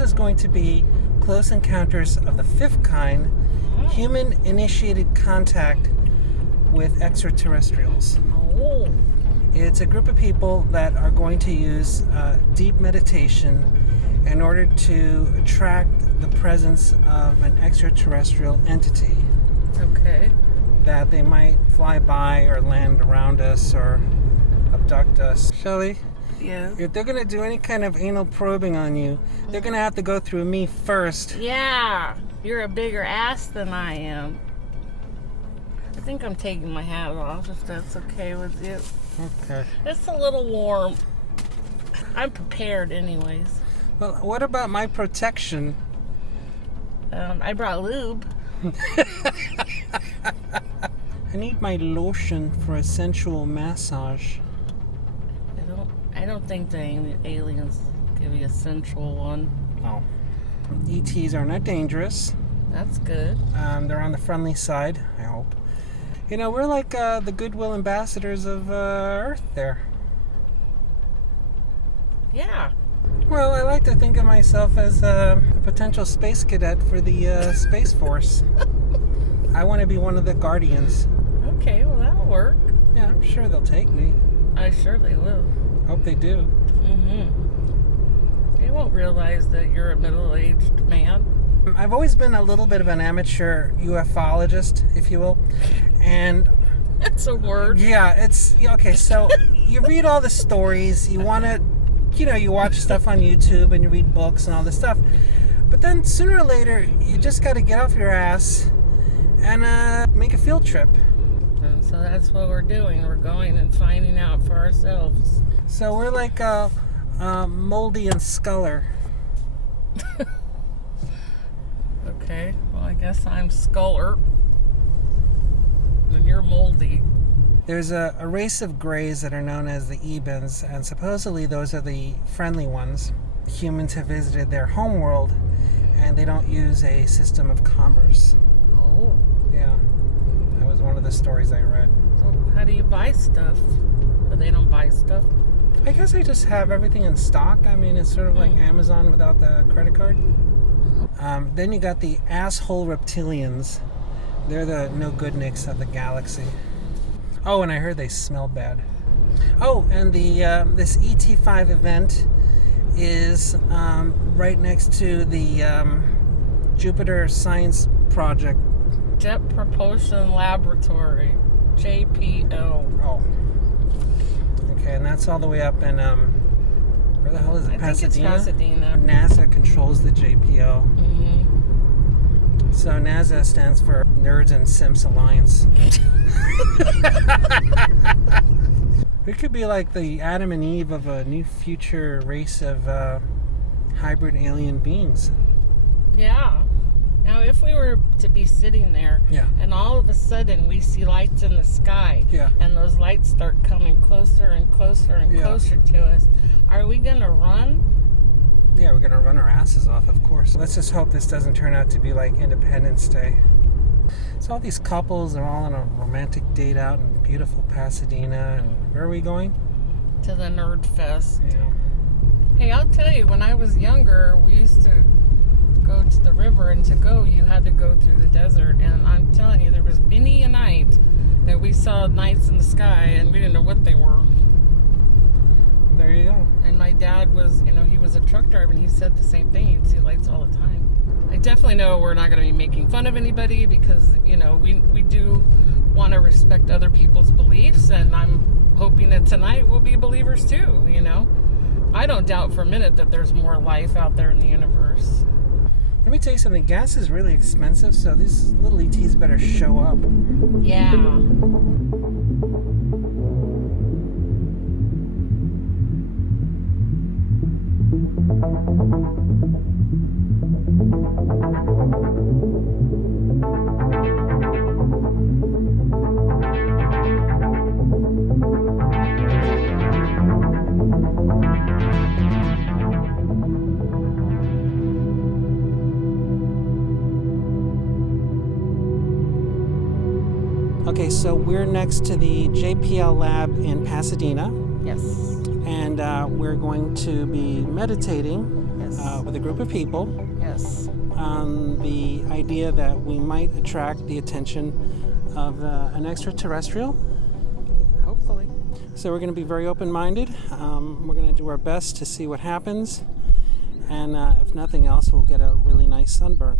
this is going to be Close Encounters of the Fifth Kind, human-initiated contact with extraterrestrials. Oh. It's a group of people that are going to use deep meditation in order to attract the presence of an extraterrestrial entity. Okay. That they might fly by or land around us or abduct us. Shelley? Yes. If they're going to do any kind of anal probing on you, they're going to have to go through me first. Yeah. You're a bigger ass than I am. I think I'm taking my hat off, if that's okay with you. Okay. It's a little warm. I'm prepared anyways. Well, what about my protection? I brought lube. I need my lotion for a sensual massage. I don't think the aliens give you a sensual one. Oh. ETs are not dangerous. That's good. They're on the friendly side, I hope. You know, we're like the goodwill ambassadors of Earth there. Yeah. Well, I like to think of myself as a potential space cadet for the Space Force. I want to be one of the guardians. Okay, well, that'll work. Yeah, I'm sure they'll take me. I surely will. Hope they do. Mm-hmm. They won't realize that you're a middle-aged man. I've always been a little bit of an amateur ufologist, if you will. And that's a word. Yeah, it's okay. So you read all the stories. You want to, you watch stuff on YouTube and you read books and all this stuff. But then sooner or later, you just got to get off your ass and make a field trip. And so that's what we're doing. We're going and finding out for ourselves. So we're like Moldy and Sculler. Okay, well, I guess I'm Sculler. And you're Moldy. There's a race of greys that are known as the Ebens, and supposedly those are the friendly ones. Humans have visited their homeworld, and they don't use a system of commerce. Oh. Yeah, that was one of the stories I read. So how do you buy stuff? Or they don't buy stuff? I guess they just have everything in stock. I mean, it's sort of like Amazon without the credit card. Then you got the asshole reptilians. They're the no-good-nicks of the galaxy. Oh, and I heard they smell bad. Oh, and the this ET5 event is right next to the Jupiter Science Project. Jet Propulsion Laboratory, JPL. Oh. Okay, and that's all the way up in, where the hell is it? Pasadena? I think it's Pasadena. NASA controls the JPL. Mm-hmm. So NASA stands for Nerds and Simps Alliance. We could be like the Adam and Eve of a new future race of hybrid alien beings. Yeah. Now, if we were to be sitting there, and all of a sudden we see lights in the sky, and those lights start coming closer and closer and closer to us, are we going to run? Yeah, we're going to run our asses off, of course. Let's just hope this doesn't turn out to be like Independence Day. So all these couples are all on a romantic date out in beautiful Pasadena. And where are we going? To the Nerd Fest. Yeah. Hey, I'll tell you, when I was younger, we used to go to the river, and to go, you had to go through the desert. And I'm telling you, there was many a night that we saw nights in the sky, and we didn't know what they were. There you go. And my dad was, he was a truck driver, and he said the same thing. He'd see lights all the time. I definitely know we're not going to be making fun of anybody because, we do want to respect other people's beliefs, and I'm hoping that tonight we'll be believers too, I don't doubt for a minute that there's more life out there in the universe. Let me tell you something. Gas is really expensive, so these little ETs better show up. Yeah. Okay, so we're next to the JPL lab in Pasadena. Yes. And we're going to be meditating. Yes. Yes. With a group of people. Yes. The idea that we might attract the attention of an extraterrestrial. Hopefully. So we're going to be very open-minded. We're going to do our best to see what happens. And if nothing else, we'll get a really nice sunburn.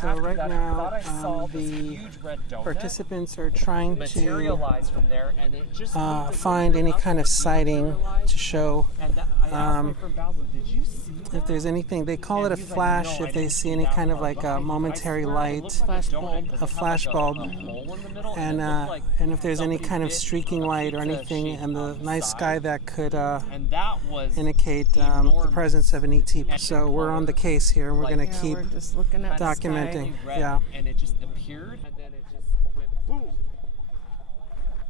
So right now, the participants are trying to find any kind of sighting to show if there's anything. They call it a flash if they see any kind of like a momentary light, a flash bulb, and if there's any kind of streaking light or anything in the night sky that could indicate the presence of an ET. So we're on the case here, and we're going to keep documenting. Yeah. And it just appeared, and then it just went boom.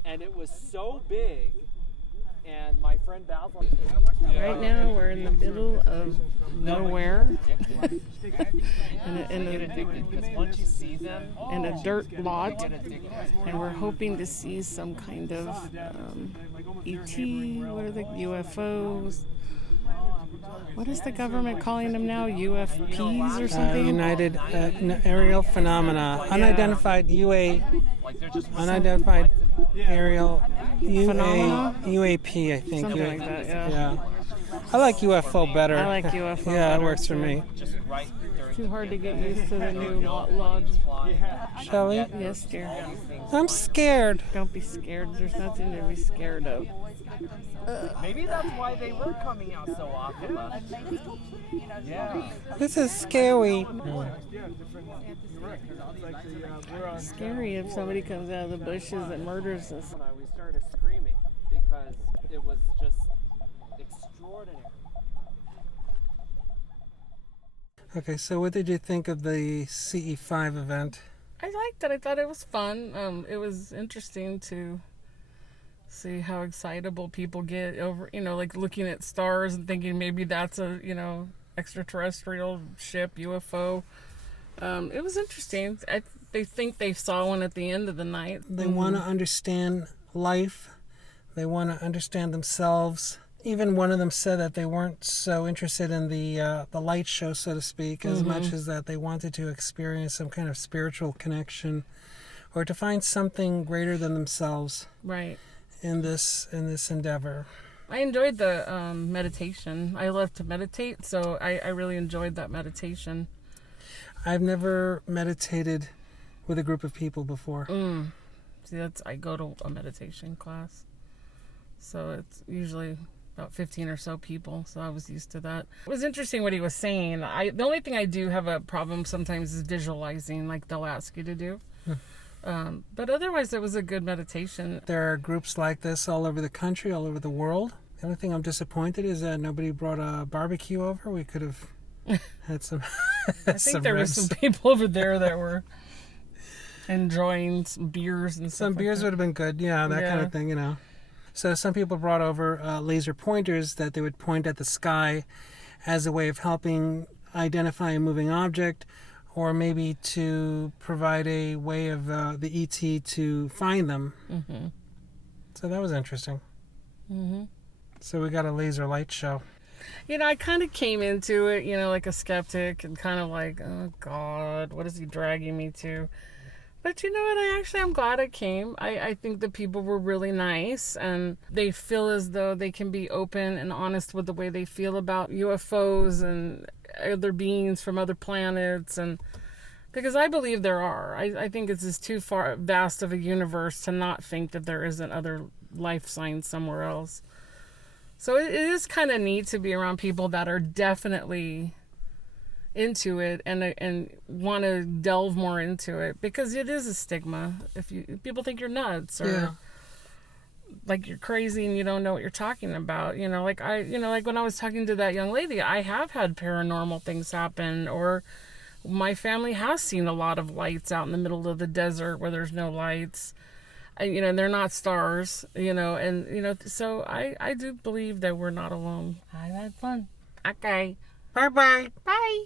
And it was so big, and my friend Basil. Right now, we're in the middle of nowhere. Once you see them, in a dirt lot, and we're hoping to see some kind of ET, what are the UFOs? What is the government calling them now? UFPs or something? United Aerial Phenomena, unidentified unidentified aerial UAP, I think. Something like that, yeah. I like UFO better. I like UFO Yeah, better. it works for me. It's too hard to get used to the new lodge. Shelley? Yes, dear. I'm scared. Don't be scared. There's nothing to be scared of. maybe that's why they were coming out so often. Yeah. This is scary. Scary if somebody comes out of the bushes and murders us. We started screaming because it was just extraordinary. Okay, so what did you think of the CE5 event? I liked it. I thought it was fun. It was interesting to see how excitable people get over, like looking at stars and thinking maybe that's a, extraterrestrial ship, UFO. It was interesting. They think they saw one at the end of the night. They want to understand life. They want to understand themselves. Even one of them said that they weren't so interested in the light show, so to speak, as much as that they wanted to experience some kind of spiritual connection or to find something greater than themselves. Right. In this endeavor. I enjoyed the meditation. I love to meditate, so I really enjoyed that meditation. I've never meditated with a group of people before. See, I go to a meditation class, so it's usually about 15 or so people, so I was used to that. It was interesting what he was saying. The only thing I do have a problem sometimes is visualizing, like they'll ask you to do. But otherwise, it was a good meditation. There are groups like this all over the country, all over the world. The only thing I'm disappointed is that nobody brought a barbecue over. We could have had some I think there were some people over there that were enjoying some beers and stuff. Some beers would have been good, yeah, that kind of thing, So some people brought over laser pointers that they would point at the sky as a way of helping identify a moving object, or maybe to provide a way of the ET to find them. So that was interesting. So we got a laser light show. I kind of came into it, like a skeptic and kind of like, oh God, what is he dragging me to? But you know what? I'm glad I came. I think the people were really nice, and they feel as though they can be open and honest with the way they feel about UFOs and other beings from other planets, and because I believe there are. I think it's just too vast of a universe to not think that there isn't other life signs somewhere else. So it is kind of neat to be around people that are definitely into it and want to delve more into it, because it is a stigma if people think you're nuts, or like you're crazy and you don't know what you're talking about. Like like when I was talking to that young lady, I have had paranormal things happen, or my family has seen a lot of lights out in the middle of the desert where there's no lights. And they're not stars, so I do believe that we're not alone. I had fun. Okay. Bye-bye. Bye.